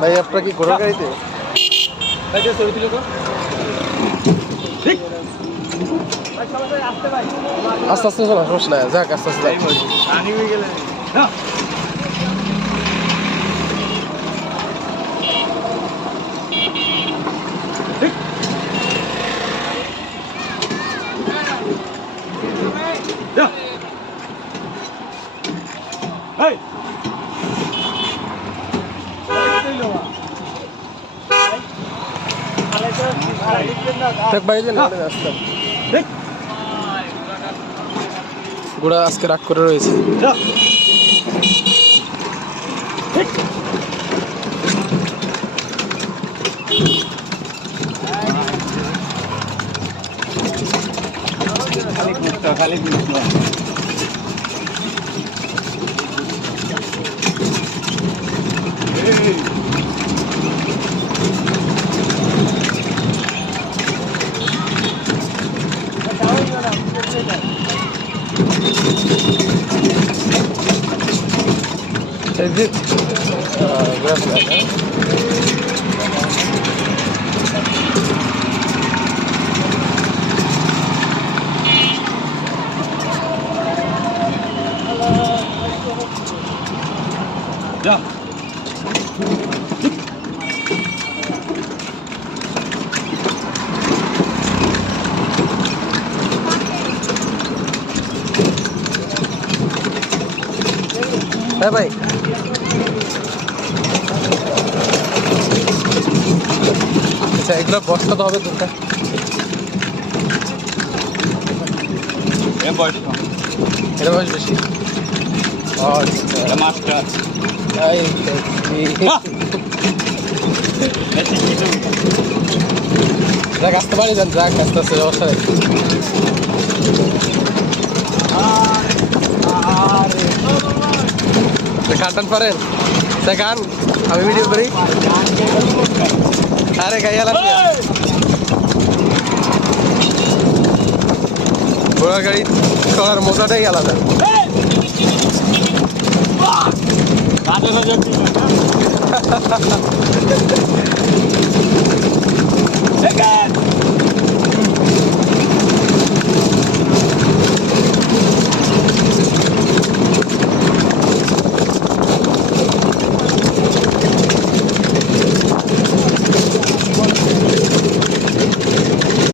ভাই আপনার কি ঘোড়ার গাড়িতে আস্তে আস্তে চলো, সমস্যা নাই, যাক আস্তে আস্তে ঘোড়া আজকে রাগ করে রয়েছে। খালি হ্যাঁ ভাই, আচ্ছা এগুলো বস্তা তো হবে দুটা, এটা বয়স বেশি। মাস্টার যাক আসতে পারি, যান যাক আস্তে আস্তে অবস্থা নেই। গান টান পারেন? গান আমি ভিডিও করি। আরে গাইয়া লাগবে, ঘোড়া গাড়ি চলার মজাটাই আলাদা। Take it!